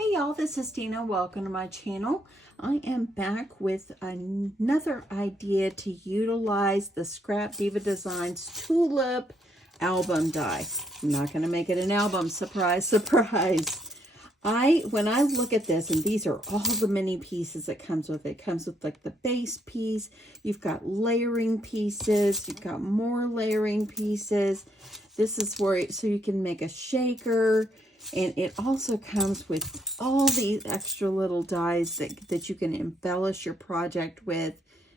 Hey y'all, this is Deanna. Welcome to my channel. I am back with another idea to utilize the Scrap Diva Designs Tulip album die. I'm not going to make it an album, surprise, surprise. When I look at this, and these are all the mini pieces that comes with it. It comes with like the base piece, you've got layering pieces, you've got more layering pieces. This is where, so you can make a shaker. And it also comes with all these extra little dies that you can embellish your project with.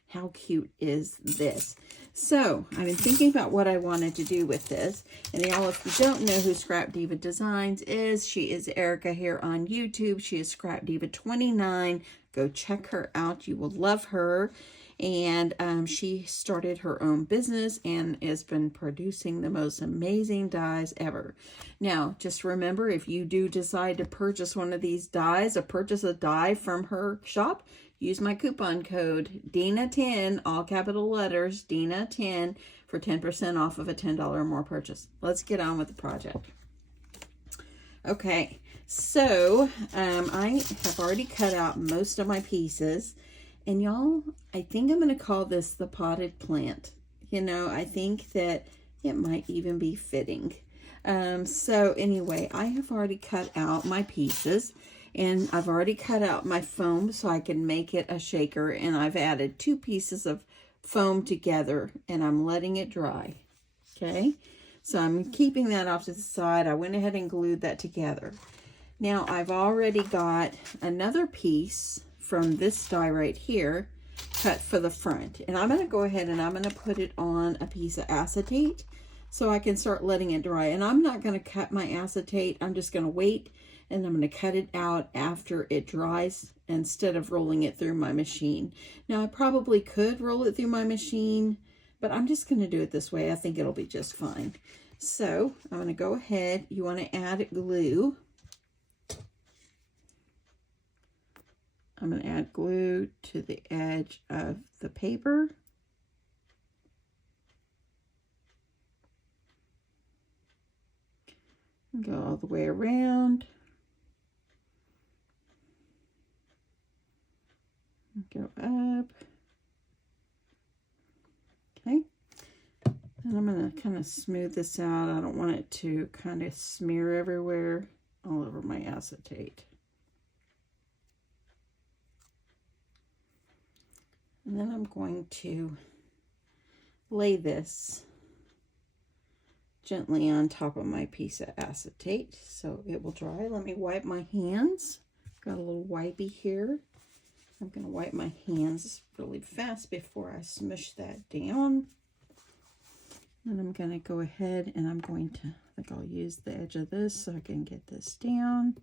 How cute is this? So I've been thinking about what I wanted to do with this. And y'all, if you don't know who Scrap Diva Designs is, she is Erica here on YouTube. She is Scrap Diva 29. Go check her out. You will love her. And she started her own business and has been producing the most amazing dies ever. Now, just remember, if you do decide to purchase one of these dies or purchase a die from her shop, use my coupon code DEANA10, all capital letters, DEANA10, for 10% off of a $10 or more purchase. Let's get on with the project. Okay, so I have already cut out most of my pieces. And y'all, I think I'm going to call this the potted plant. You know, I think that it might even be fitting. So anyway, I have already cut out my pieces. And I've already cut out my foam so I can make it a shaker. And I've added 2 pieces of foam together. And I'm letting it dry. Okay? So I'm keeping that off to the side. I went ahead and glued that together. Now, I've already got another piece from this die right here cut for the front, and I'm going to go ahead and I'm going to put it on a piece of acetate so I can start letting it dry. And I'm not going to cut my acetate, I'm just going to wait, and I'm going to cut it out after it dries instead of rolling it through my machine. Now I probably could roll it through my machine, but I'm just going to do it this way. I think it'll be just fine. So I'm going to go ahead, you want to add glue. I'm going to add glue to the edge of the paper. And go all the way around. And go up. Okay. And I'm going to kind of smooth this out. I don't want it to kind of smear everywhere all over my acetate. And then I'm going to lay this gently on top of my piece of acetate so it will dry. Let me wipe my hands. Got a little wipey here. I'm going to wipe my hands really fast before I smush that down. And I'm going to go ahead and I'm going to, I think I'll use the edge of this so I can get this down.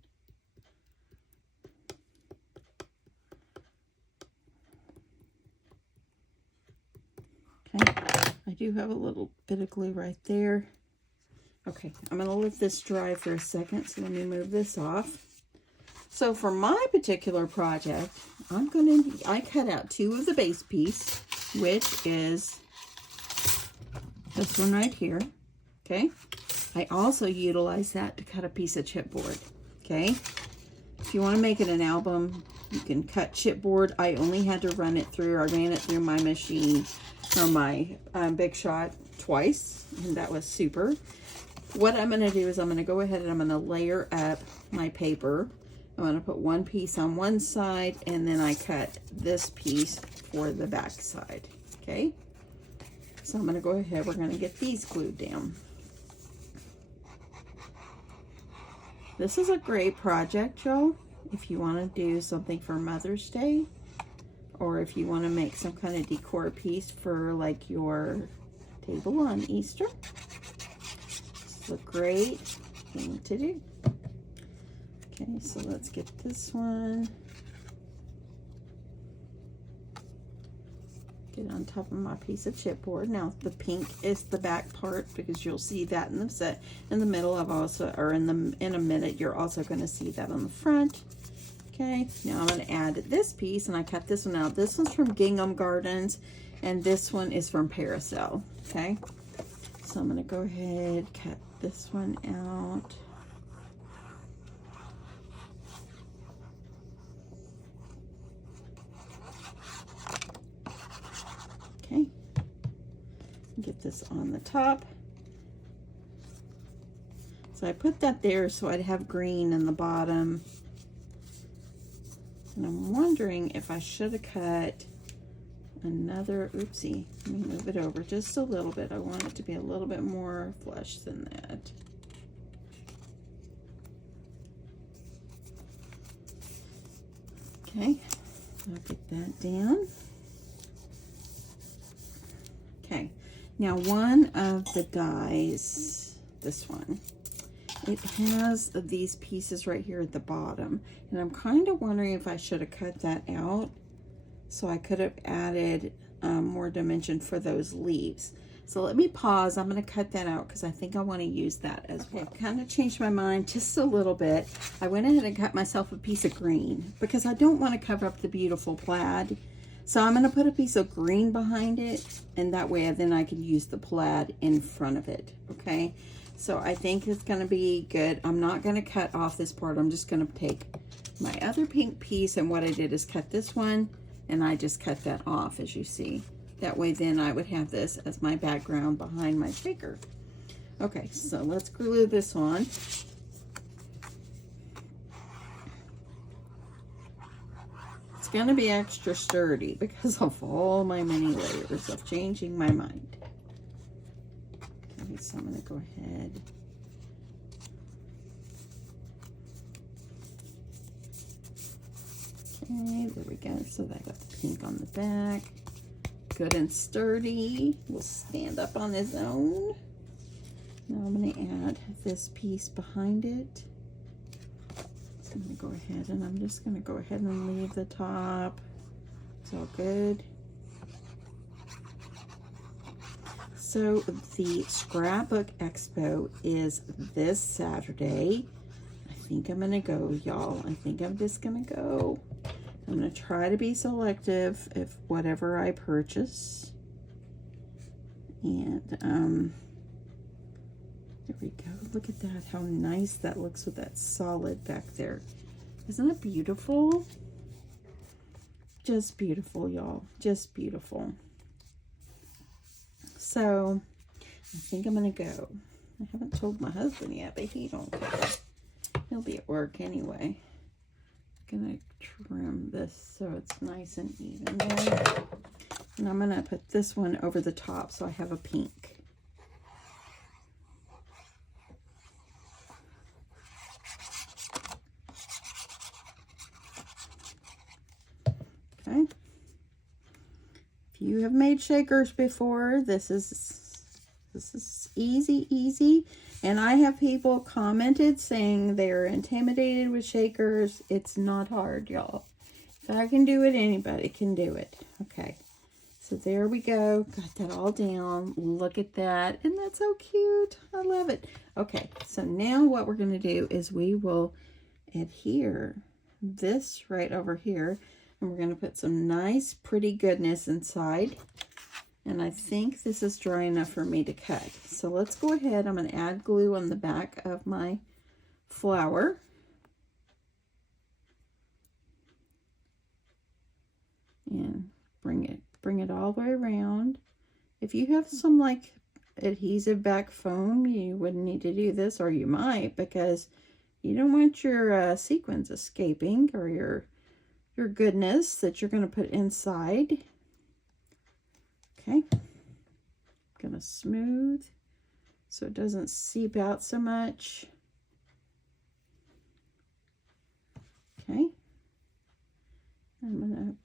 Okay, I do have a little bit of glue right there. Okay, I'm going to let this dry for a second, so let me move this off. So for my particular project, I cut out 2 of the base piece, which is this one right here. Okay, I also utilize that to cut a piece of chipboard. Okay, if you want to make it an album, you can cut chipboard. I only had to run it through, I ran it through my machine or my Big Shot twice, and that was super. What I'm going to do is I'm going to go ahead and I'm going to layer up my paper. I'm going to put one piece on one side, and then I cut this piece for the back side. Okay, so I'm going to go ahead, we're going to get these glued down. This is a great project, y'all, if you want to do something for Mother's Day, or if you want to make some kind of decor piece for like your table on Easter. It's a great thing to do. Okay, so let's get this one. Get on top of my piece of chipboard. Now the pink is the back part because you'll see that in the set. In the middle, I've also, or in a minute, you're also going to see that on the front. Okay, now I'm going to add this piece, and I cut this one out. This one's from Gingham Gardens, and this one is from Parasol. Okay, so I'm going to go ahead, cut this one out. Get this on the top. So I put that there so I'd have green in the bottom. And I'm wondering if I should have cut another, oopsie, let me move it over just a little bit. I want it to be a little bit more flush than that. Okay, I'll get that down. Okay, now one of the dies, this one, it has these pieces right here at the bottom, and I'm kind of wondering if I should have cut that out so I could have added more dimension for those leaves. So let me pause. I'm going to cut that out because I think I want to use that as well. Okay, kind of changed my mind just a little bit. I went ahead and cut myself a piece of green because I don't want to cover up the beautiful plaid. So I'm going to put a piece of green behind it, and that way then I can use the plaid in front of it. Okay, so I think it's going to be good. I'm not going to cut off this part. I'm just going to take my other pink piece, and what I did is cut this one, and I just cut that off, as you see. That way then I would have this as my background behind my shaker. Okay, so let's glue this on. It's gonna be extra sturdy because of all my many layers of changing my mind. Okay, so I'm gonna go ahead. Okay, there we go. So I got the pink on the back. Good and sturdy. Will stand up on his own. Now I'm going to add this piece behind it. So I'm going to go ahead and I'm just going to go ahead and leave the top. It's all good. So the Scrapbook Expo is this Saturday. I think I'm going to go, y'all. I think I'm just going to go. I'm going to try to be selective if whatever I purchase. And there we go. Look at that, how nice that looks with that solid back there. Isn't it beautiful? Just beautiful, y'all. Just beautiful. So I think I'm going to go. I haven't told my husband yet, but he don't care. He'll be at work anyway. I'm going to trim this so it's nice and even there. And I'm going to put this one over the top so I have a pink. Okay. If you have made shakers before, this is easy. And I have people commented saying they're intimidated with shakers. It's not hard, y'all. If I can do it, anybody can do it. Okay, so there we go. Got that all down. Look at that. Isn't that so cute? I love it. Okay, so now what we're going to do is we will adhere this right over here. And we're going to put some nice, pretty goodness inside. And I think this is dry enough for me to cut. So let's go ahead. I'm going to add glue on the back of my flower. And bring it all the way around. If you have some like adhesive back foam, you wouldn't need to do this, or you might, because you don't want your sequins escaping, or your goodness that you're going to put inside. Okay, I'm going to smooth so it doesn't seep out so much. Okay, I'm going to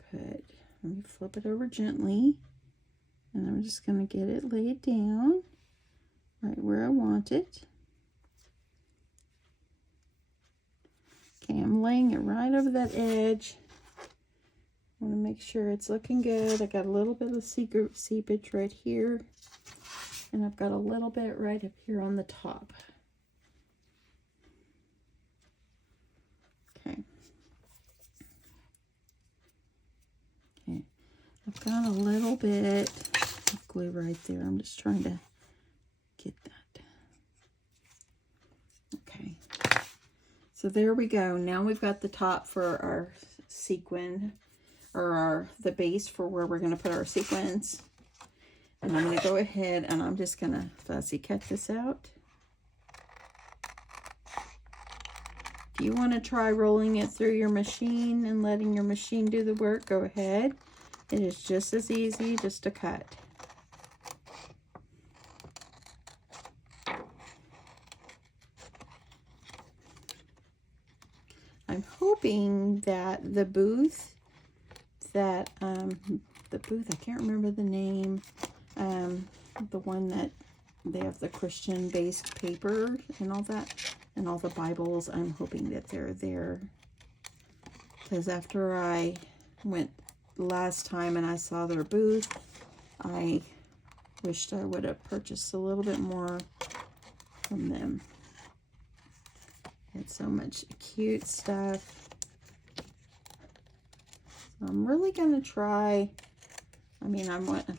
let me flip it over gently, and I'm just going to get it laid down right where I want it. Okay, I'm laying it right over that edge. I want to make sure it's looking good. I got a little bit of seepage right here, and I've got a little bit right up here on the top. Okay. Okay, I've got a little bit of glue right there. I'm just trying to get that. Okay. So there we go. Now we've got the top for our sequin, or the base for where we're going to put our sequins. And I'm going to go ahead and I'm just going to fussy cut this out. If you want to try rolling it through your machine and letting your machine do the work, go ahead. It is just as easy just to cut. I'm hoping that the booth, I can't remember the name, the one that they have the Christian-based paper and all that, and all the Bibles, I'm hoping that they're there. Because after I went last time and I saw their booth, I wished I would have purchased a little bit more from them. It's so much cute stuff. So I'm really gonna try. I mean,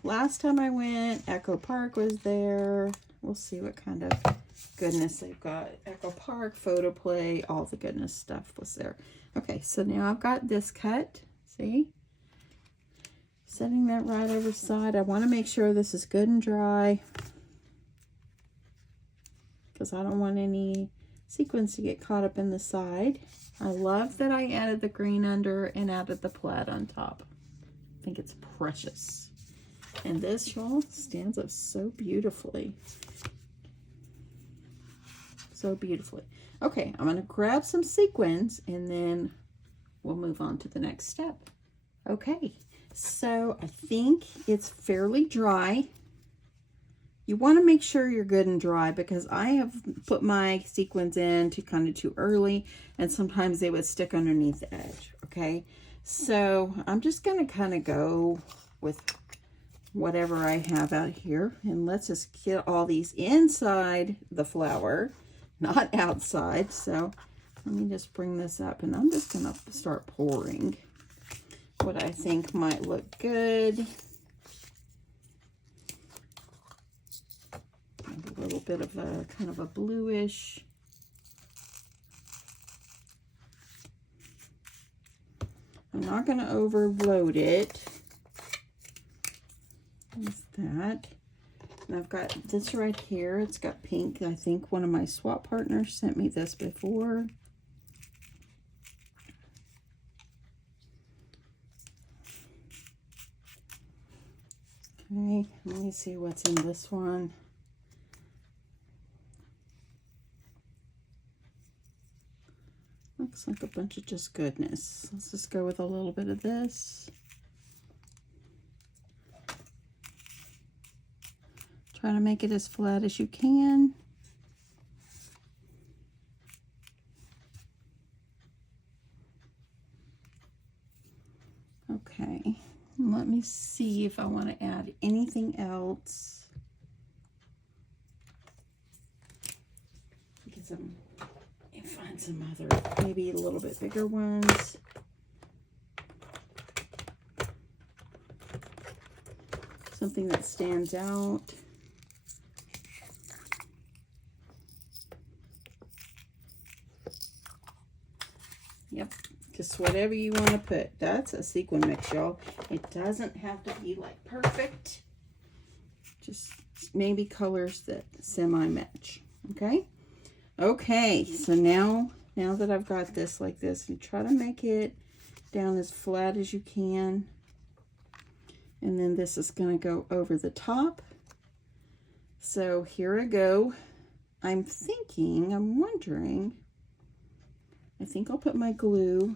last time I went, Echo Park was there. We'll see what kind of goodness they've got. Echo Park, Photo Play, all the goodness stuff was there. Okay, so now I've got this cut. See? Setting that right over the side. I want to make sure this is good and dry, because I don't want any sequins to get caught up in the side. I love that I added the green under and added the plaid on top. I think it's precious. And this, y'all, stands up so beautifully. So beautifully. Okay, I'm going to grab some sequins and then we'll move on to the next step. Okay, so I think it's fairly dry. You want to make sure you're good and dry, because I have put my sequins in too early, and sometimes they would stick underneath the edge. Okay, so I'm just going to kind of go with whatever I have out here, and let's just get all these inside the flower, not outside. So let me just bring this up, and I'm just going to start pouring what I think might look good. A little bit of a kind of a bluish. I'm not going to overload it. There's that. And I've got this right here. It's got pink. I think one of my swap partners sent me this before. Okay, let me see what's in this one. Looks like a bunch of just goodness. Let's just go with a little bit of this. Try to make it as flat as you can. Okay, let me see if I want to add anything else. Get some, find some other, maybe a little bit bigger ones. Something that stands out. Yep, just whatever you want to put. That's a sequin mix, y'all. It doesn't have to be like perfect. Just maybe colors that semi-match. Okay? Okay, so now that I've got this like this, you try to make it down as flat as you can. And then this is going to go over the top. So here I go. I'm wondering, I think I'll put my glue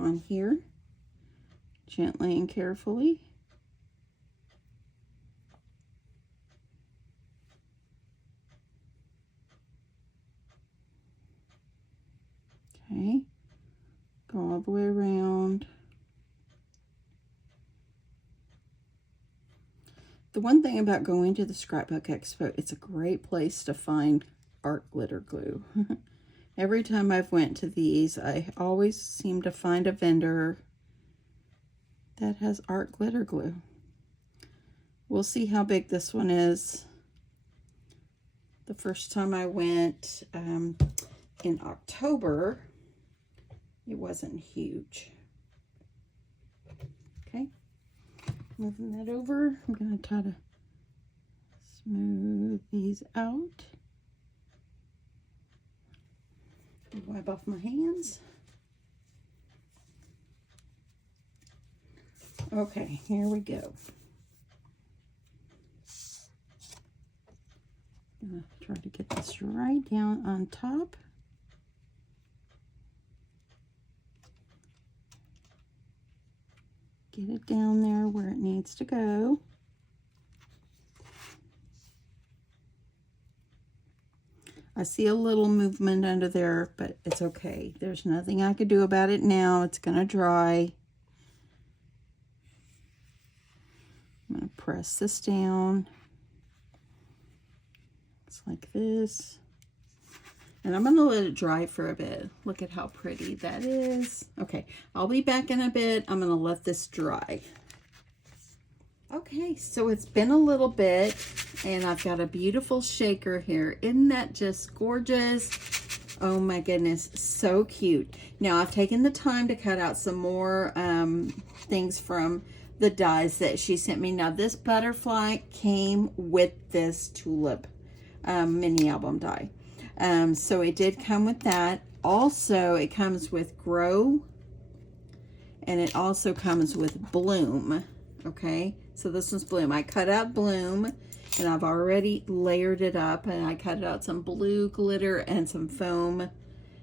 on here gently and carefully. Okay, go all the way around. The one thing about going to the Scrapbook Expo, it's a great place to find art glitter glue. Every time I've went to these, I always seem to find a vendor that has art glitter glue. We'll see how big this one is. The first time I went in October, it wasn't huge. Okay, moving that over. I'm going to try to Smooth these out. Wipe off my hands. Okay, here we go. I'm gonna try to get this right down on top. Get it down there where it needs to go. I see a little movement under there, but it's okay. There's nothing I could do about it now. It's gonna dry. I'm gonna press this down. It's like this. And I'm gonna let it dry for a bit. Look at how pretty that is. Okay, I'll be back in a bit. I'm gonna let this dry. Okay, so it's been a little bit and I've got a beautiful shaker here. Isn't that just gorgeous? Oh my goodness, so cute. Now I've taken the time to cut out some more things from the dies that she sent me. Now this butterfly came with this tulip mini album die. So it did come with that. Also, it comes with Grow, and it also comes with Bloom. Okay, so this one's Bloom. I cut out Bloom, and I've already layered it up, and I cut out some blue glitter and some foam,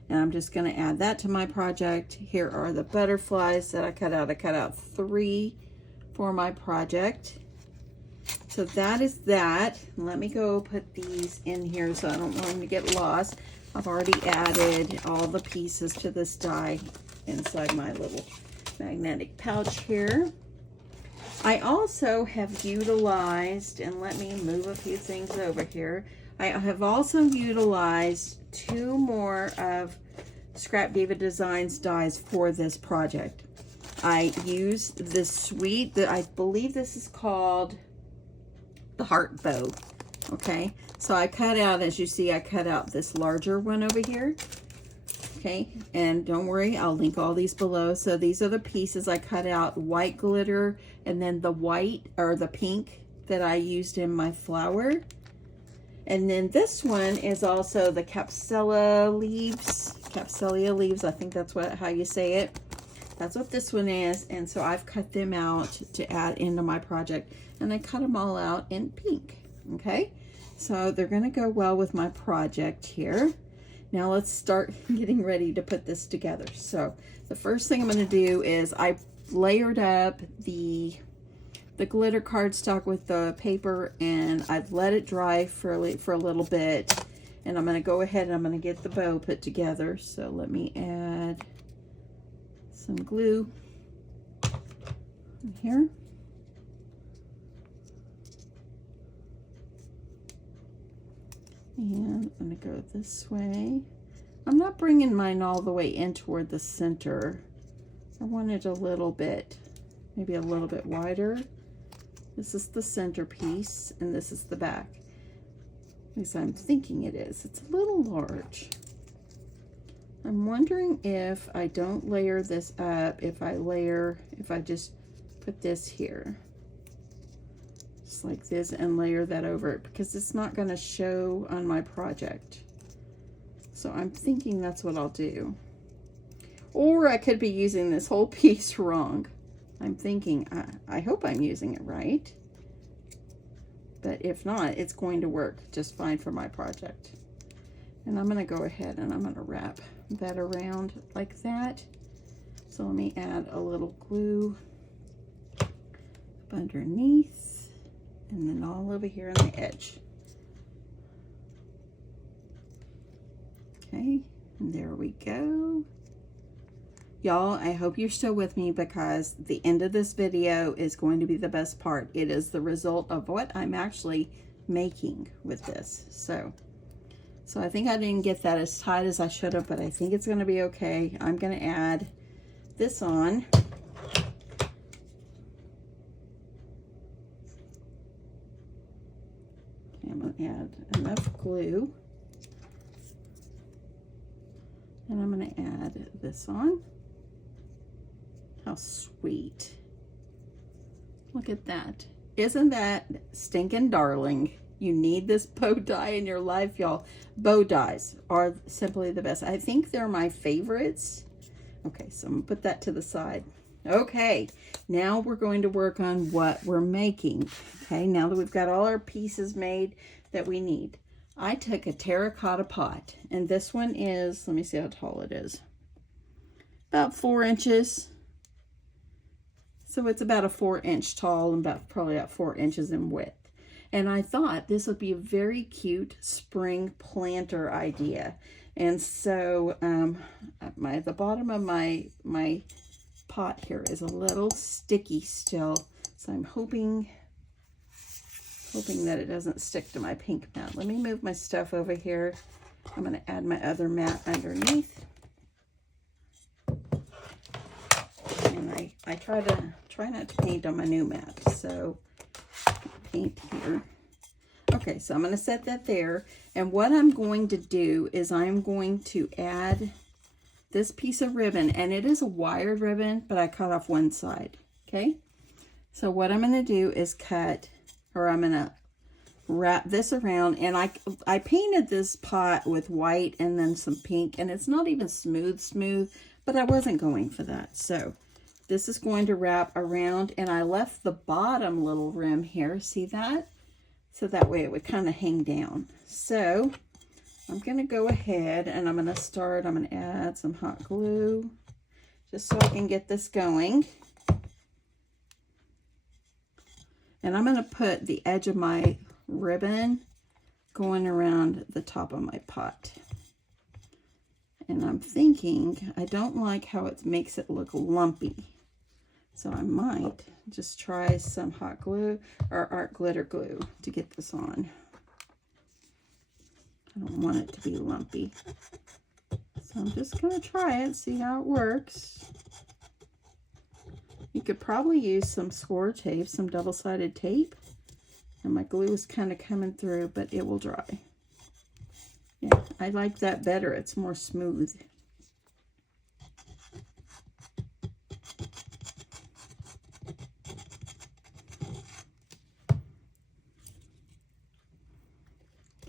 and I'm just going to add that to my project. Here are the butterflies that I cut out. I cut out 3 for my project. So that is that. Let me go put these in here so I don't want them to get lost. I've already added all the pieces to this die inside my little magnetic pouch here. I also have utilized, and let me move a few things over here. I have also utilized 2 more of Scrap Diva Designs dies for this project. I used this sweet, I believe this is called the heart bow. Okay, so I cut out, as you see, I cut out this larger one over here. Okay, and don't worry, I'll link all these below. So these are the pieces I cut out: white glitter, and then the white or the pink that I used in my flower. And then this one is also the Capsella leaves. Capsella leaves, I think that's how you say it. That's what this one is. And so I've cut them out to add into my project. And I cut them all out in pink. Okay, so they're going to go well with my project here. Now let's start getting ready to put this together. So the first thing I'm going to do is I layered up the glitter cardstock with the paper, and I've let it dry for a little bit. And I'm going to go ahead and I'm going to get the bow put together. So let me add some glue in here. And I'm going to go this way. I'm not bringing mine all the way in toward the center. I want it a little bit, maybe a little bit wider. This is the centerpiece, and this is the back. At least I'm thinking it is. It's a little large. I'm wondering if I don't layer this up, if I just put this here. Just like this, and layer that over it, because it's not going to show on my project. So I'm thinking that's what I'll do. Or I could be using this whole piece wrong. I'm thinking, I hope I'm using it right. But if not, it's going to work just fine for my project. And I'm going to go ahead and I'm going to wrap that around like that. So let me add a little glue up underneath. And then all over here on the edge. Okay, and there we go. Y'all, I hope you're still with me, because the end of this video is going to be the best part. It is the result of what I'm actually making with this. So I think I didn't get that as tight as I should have, but I think it's going to be okay. I'm going to add this on. I'm going to add enough glue, and I'm going to add this on. How sweet. Look at that. Isn't that stinking darling? You need this bow die in your life, y'all. Bow dies are simply the best. I think they're my favorites. Okay, so I'm gonna put that to the side. Okay, now we're going to work on what we're making. Okay, now that we've got all our pieces made that we need. I took a terracotta pot, and this one is, let me see how tall it is. About 4 inches. So it's about a 4-inch tall and probably about 4 inches in width. And I thought this would be a very cute spring planter idea. And so the bottom of my pot here is a little sticky still. So I'm hoping that it doesn't stick to my pink mat. Let me move my stuff over here. I'm going to add my other mat underneath. And I try not to paint on my new mat. So paint here. Okay, so I'm going to set that there. And what I'm going to do is I'm going to add this piece of ribbon. And it is a wired ribbon, but I cut off one side. Okay? So what I'm going to do is I'm going to wrap this around. And I painted this pot with white and then some pink. And it's not even smooth, but I wasn't going for that. So this is going to wrap around, and I left the bottom little rim here. See that? So that way it would kind of hang down. So I'm going to go ahead and I'm going to add some hot glue just so I can get this going. And I'm going to put the edge of my ribbon going around the top of my pot. And I'm thinking, I don't like how it makes it look lumpy. So I might just try some hot glue or art glitter glue to get this on. I don't want it to be lumpy. So I'm just going to try it, see how it works. You could probably use some score tape, some double-sided tape. And my glue is kind of coming through, but it will dry. Yeah, I like that better. It's more smooth.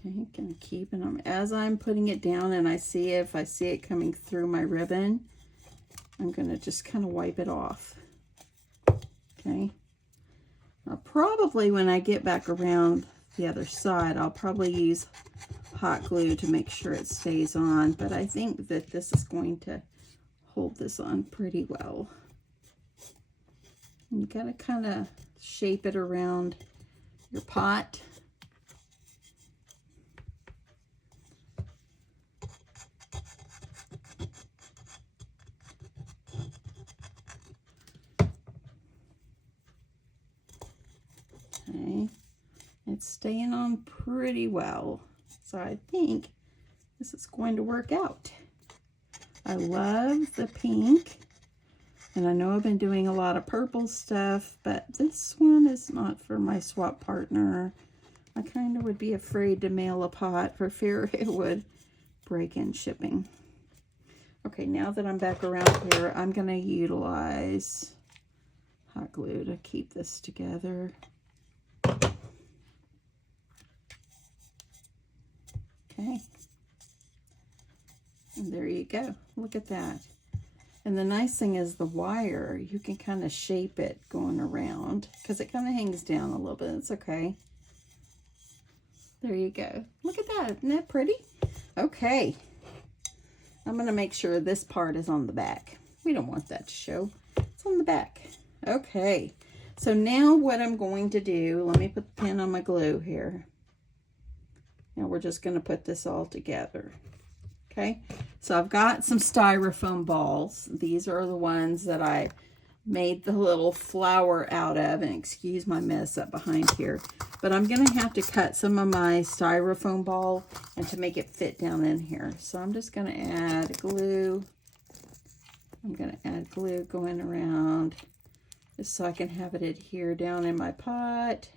Okay, gonna keep it on as I'm putting it down, and if I see it coming through my ribbon, I'm gonna just kind of wipe it off. Okay. Now probably when I get back around the other side, I'll probably use hot glue to make sure it stays on, but I think that this is going to hold this on pretty well. And you gotta kind of shape it around your pot. Okay, it's staying on pretty well. So I think this is going to work out. I love the pink, and I know I've been doing a lot of purple stuff, but this one is not for my swap partner. I kind of would be afraid to mail a pot for fear it would break in shipping. Okay, now that I'm back around here, I'm going to utilize hot glue to keep this together. Okay, and there you go. Look at that. And the nice thing is the wire, you can kind of shape it going around because it kind of hangs down a little bit. It's okay. There you go. Look at that. Isn't that pretty? Okay. I'm going to make sure this part is on the back. We don't want that to show. It's on the back. Okay. So now what I'm going to do, let me put the pin on my glue here. Now we're just going to put this all together. Okay, so I've got some styrofoam balls. These are the ones that I made the little flower out of, and excuse my mess up behind here. But I'm going to have to cut some of my styrofoam ball and to make it fit down in here. So I'm just going to add glue. I'm going to add glue going around just so I can have it adhere down in my pot.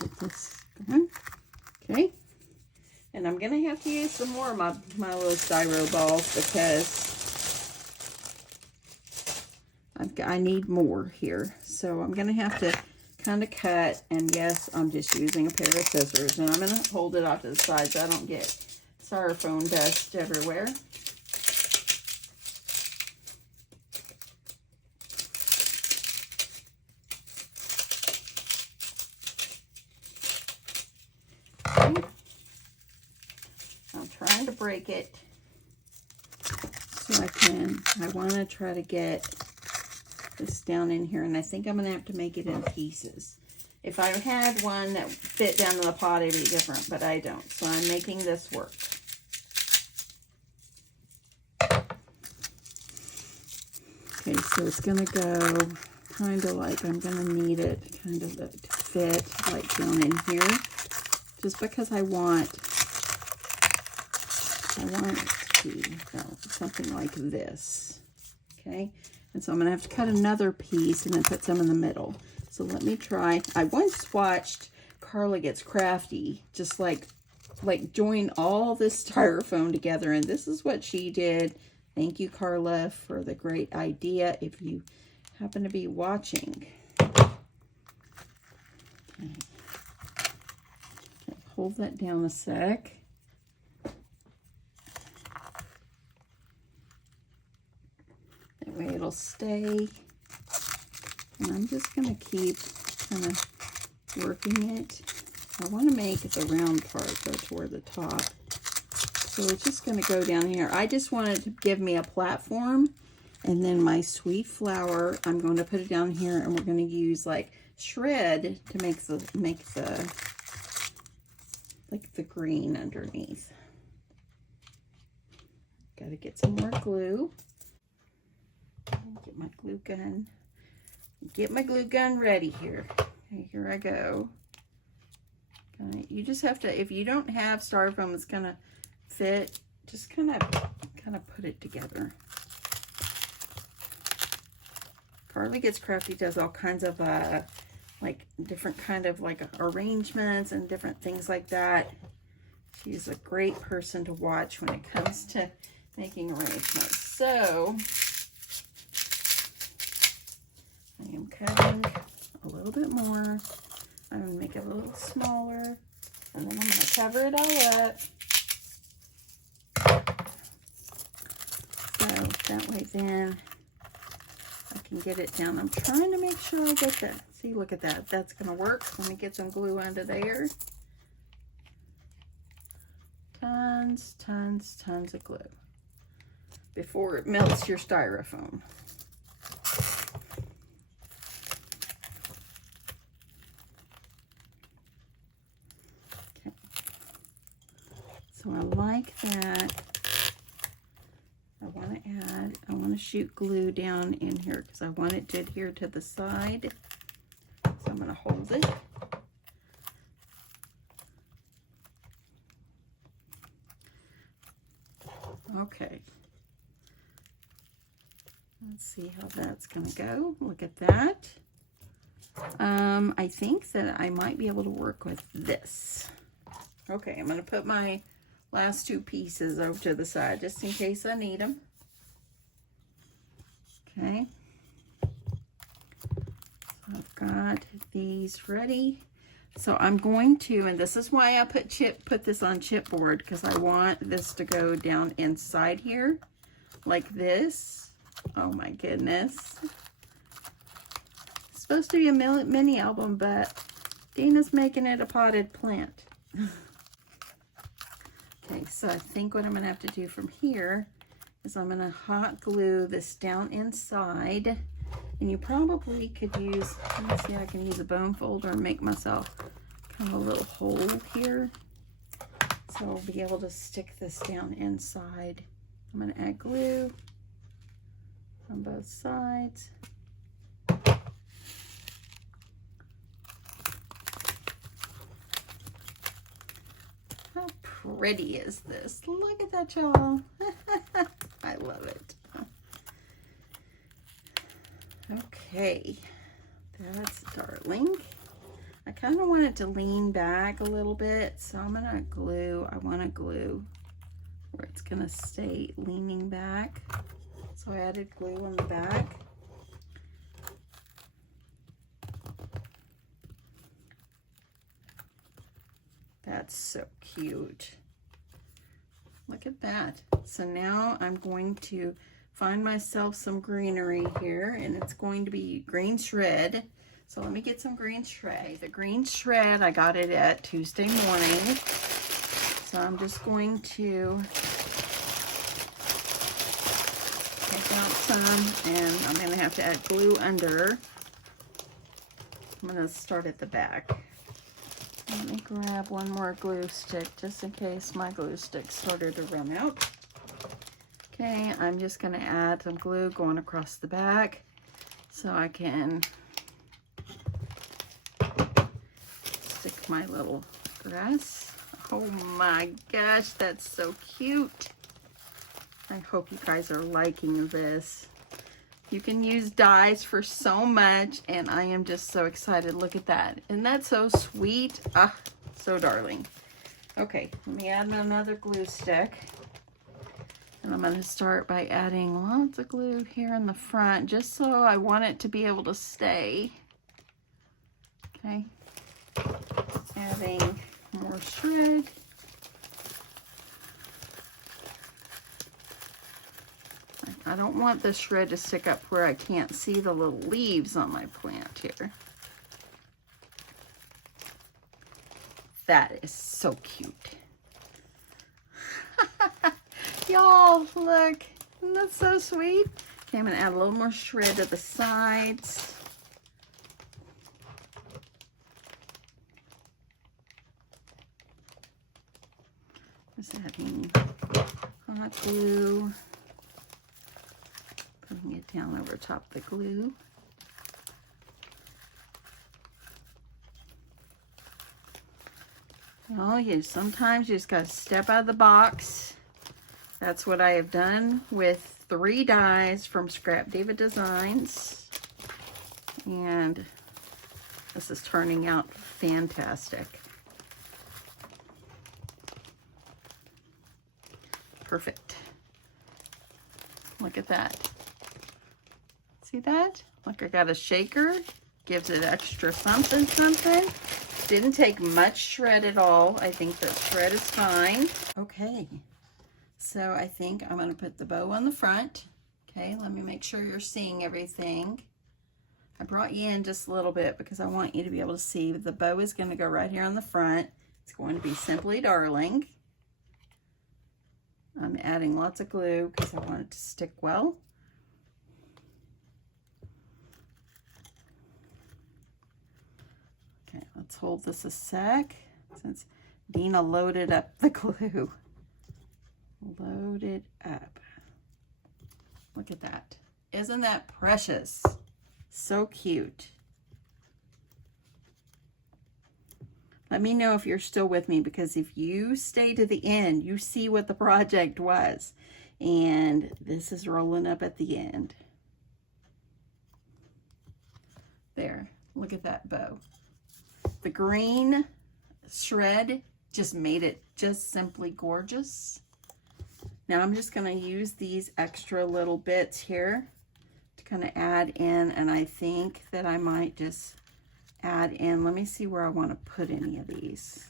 Get this going. Okay. And I'm going to have to use some more of my little styro balls because I need more here. So I'm going to have to kind of cut, and yes, I'm just using a pair of scissors, and I'm going to hold it off to the side so I don't get styrofoam dust everywhere. Okay. I'm trying to break it so I want to try to get this down in here, and I think I'm going to have to make it in pieces. If I had one that fit down in the pot, it'd be different, but I don't. So I'm making this work. Okay, so it's going to go kind of like, I'm going to need it kind of to fit like down in here, just because I want it to go something like this. Okay, and so I'm going to have to cut another piece and then put some in the middle. So let me try. I once watched Carla Gets Crafty, just like join all this styrofoam together, and this is what she did. Thank you, Carla, for the great idea if you happen to be watching. Okay. Okay, hold that down a sec. That way it'll stay. And I'm just going to keep kind of working it. I want to make the round part go toward the top. So it's just going to go down here. I just wanted to give me a platform, and then my sweet flour, I'm going to put it down here, and we're going to use like shred to make the green underneath. Got to get some more glue. Get my glue gun. Get my glue gun ready here. Okay, here I go. Okay, you just have to, if you don't have styrofoam that's gonna fit, just kind of put it together. Carly Gets Crafty does all kinds of like different kind of like arrangements and different things like that. She's a great person to watch when it comes to making arrangements. So I am cutting a little bit more. I'm going to make it a little smaller, and then I'm going to cover it all up. So that way then I can get it down. I'm trying to make sure I get that. See, look at that. That's going to work. Let me get some glue under there. Tons, tons, tons of glue before it melts your styrofoam. So I like that. I want to shoot glue down in here because I want it to adhere to the side. So I'm going to hold it. Okay. Let's see how that's going to go. Look at that. I think that I might be able to work with this. Okay, I'm going to put my last two pieces over to the side just in case I need them. Okay. So I've got these ready. So I'm going to, and this is why I put this on chipboard, because I want this to go down inside here like this. Oh my goodness. It's supposed to be a mini album, but Deanna's making it a potted plant. Okay, so I think what I'm going to have to do from here is I'm going to hot glue this down inside. And you probably could use, let me see, I can use a bone folder and make myself kind of a little hole here. So I'll be able to stick this down inside. I'm going to add glue on both sides. How pretty is this? Look at that, y'all. I love it. Okay, that's darling. I kind of want it to lean back a little bit, so I'm gonna glue. I want to glue where it's gonna stay leaning back. So I added glue on the back. That's so cute. Look at that. So now I'm going to find myself some greenery here, and it's going to be green shred. So let me get some green shred. The green shred, I got it at Tuesday morning. So I'm just going to take out some, and I'm going to have to add glue under. I'm going to start at the back. Let me grab one more glue stick just in case my glue stick started to run out. Okay, I'm just going to add some glue going across the back so I can stick my little grass. Oh my gosh, that's so cute. I hope you guys are liking this. You can use dies for so much, and I am just so excited. Look at that. Isn't that so sweet? Ah, so darling. Okay, let me add another glue stick. And I'm going to start by adding lots of glue here in the front, just so I want it to be able to stay. Okay. Adding more shred. I don't want the shred to stick up where I can't see the little leaves on my plant here. That is so cute. Y'all, look. Isn't that so sweet? Okay, I'm going to add a little more shred to the sides. Just adding hot glue. Putting it down over top the glue. Oh, sometimes you just got to step out of the box. That's what I have done with 3 dies from Scrap Diva Designs. And this is turning out fantastic. Perfect. Look at that. See that? Look, I got a shaker. Gives it extra something, something. Didn't take much shred at all. I think that shred is fine. Okay. So I think I'm going to put the bow on the front. Okay, let me make sure you're seeing everything. I brought you in just a little bit because I want you to be able to see. The bow is going to go right here on the front. It's going to be Simply Darling. I'm adding lots of glue because I want it to stick well. Okay, let's hold this a sec since Deanna loaded up the glue. Loaded up. Look at that. Isn't that precious? So cute. Let me know if you're still with me, because if you stay to the end, you see what the project was. And this is rolling up at the end. There. Look at that bow. The green shred just made it just simply gorgeous. Now I'm just going to use these extra little bits here to kind of add in, and I think that I might just add in, let me see where I want to put any of these.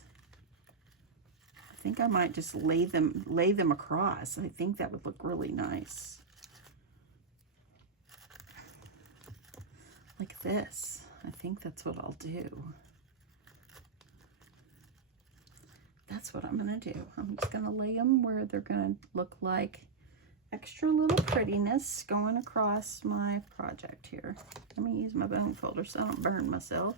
I think I might just lay them across. I think that would look really nice. Like this. I think that's what I'll do. That's what I'm going to do. I'm just going to lay them where they're going to look like extra little prettiness going across my project here. Let me use my bone folder so I don't burn myself.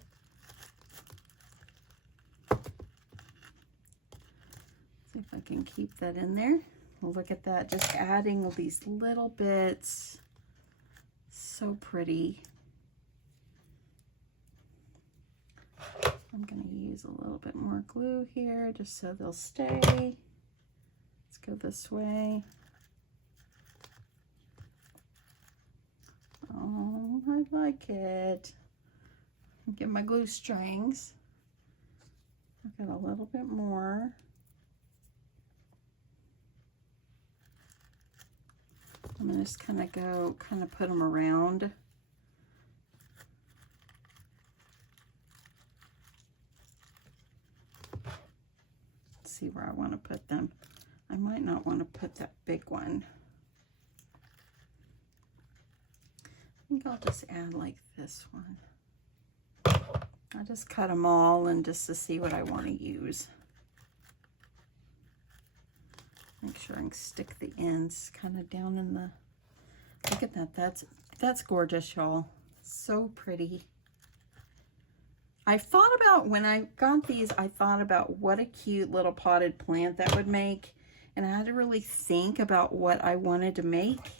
See if I can keep that in there. Well, look at that. Just adding these little bits. So pretty. I'm going to use a little bit more glue here just so they'll stay. Let's go this way. Oh, I like it. Get my glue strings. I've got a little bit more. I'm going to just kind of put them around. see where I want to put them. I might not want to put that big one. I think I'll just add like this one. I'll just cut them all and just to see what I want to use. Make sure I can stick the ends kind of down in the, look at that, that's gorgeous, y'all. So pretty. I thought about, when I got these, I thought about what a cute little potted plant that would make. And I had to really think about what I wanted to make.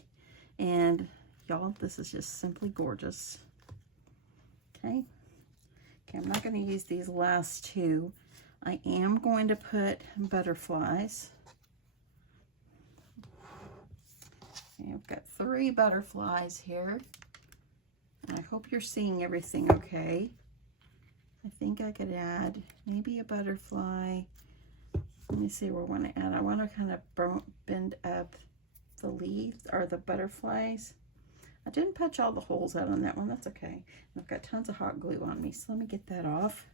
And y'all, this is just simply gorgeous. Okay. Okay, I'm not going to use these last two. I am going to put butterflies. Okay, I've got 3 butterflies here. And I hope you're seeing everything okay. I think I could add maybe a butterfly. Let me see what I want to add. I want to kind of bend up the leaves or the butterflies. I didn't punch all the holes out on that one. That's okay. And I've got tons of hot glue on me, so let me get that off.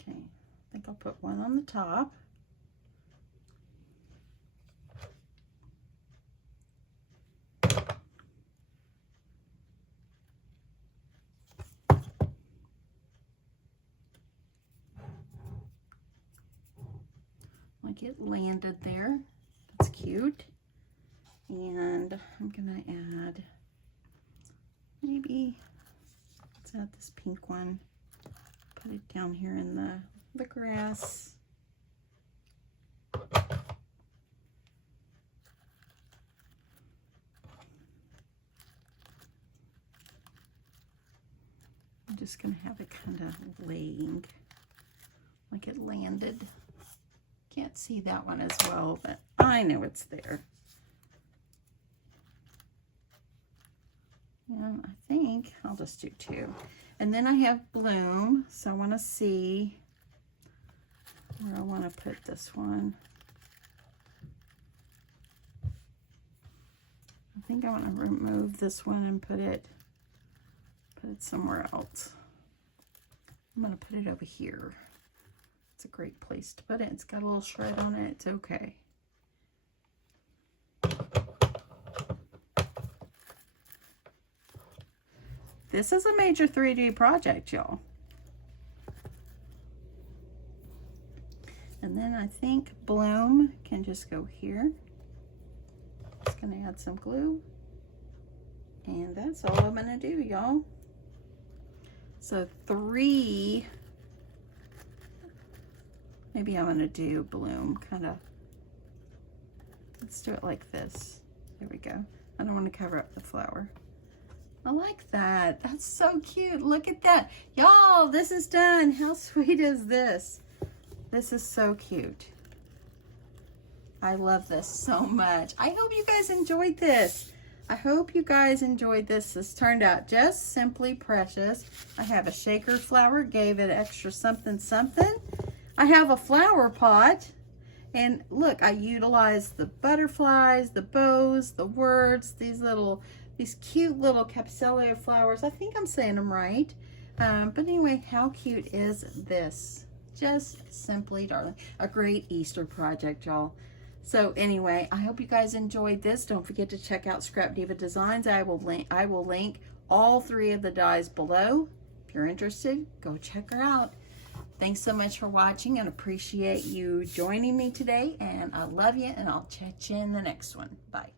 Okay, I think I'll put one on the top. Like it landed there. That's cute. And I'm gonna add, maybe, let's add this pink one. Put it down here in the grass. I'm just gonna have it kind of laying, like it landed. Can't see that one as well, but I know it's there. And I think I'll just do 2. And then I have bloom, so I want to see where I want to put this one. I think I want to remove this one and put it somewhere else. I'm going to put it over here. It's a great place to put it. It's got a little shred on it. It's okay. This is a major 3D project, y'all. And then I think bloom can just go here. Just gonna add some glue. And that's all I'm gonna do, y'all. So 3. Maybe I'm gonna do bloom, kind of. Let's do it like this. There we go. I don't want to cover up the flower. I like that. That's so cute. Look at that. Y'all, this is done. How sweet is this? This is so cute. I love this so much. I hope you guys enjoyed this. I hope you guys enjoyed this. This turned out just simply precious. I have a shaker flower, gave it extra something something. I have a flower pot, and look, I utilized the butterflies, the bows, the words, these cute little Capsella flowers. I think I'm saying them right. But anyway, how cute is this? Just simply darling. A great Easter project, y'all. So anyway, I hope you guys enjoyed this. Don't forget to check out Scrap Diva Designs. I will link all 3 of the dies below. If you're interested, go check her out. Thanks so much for watching, and appreciate you joining me today. And I love you, and I'll chat you in the next one. Bye.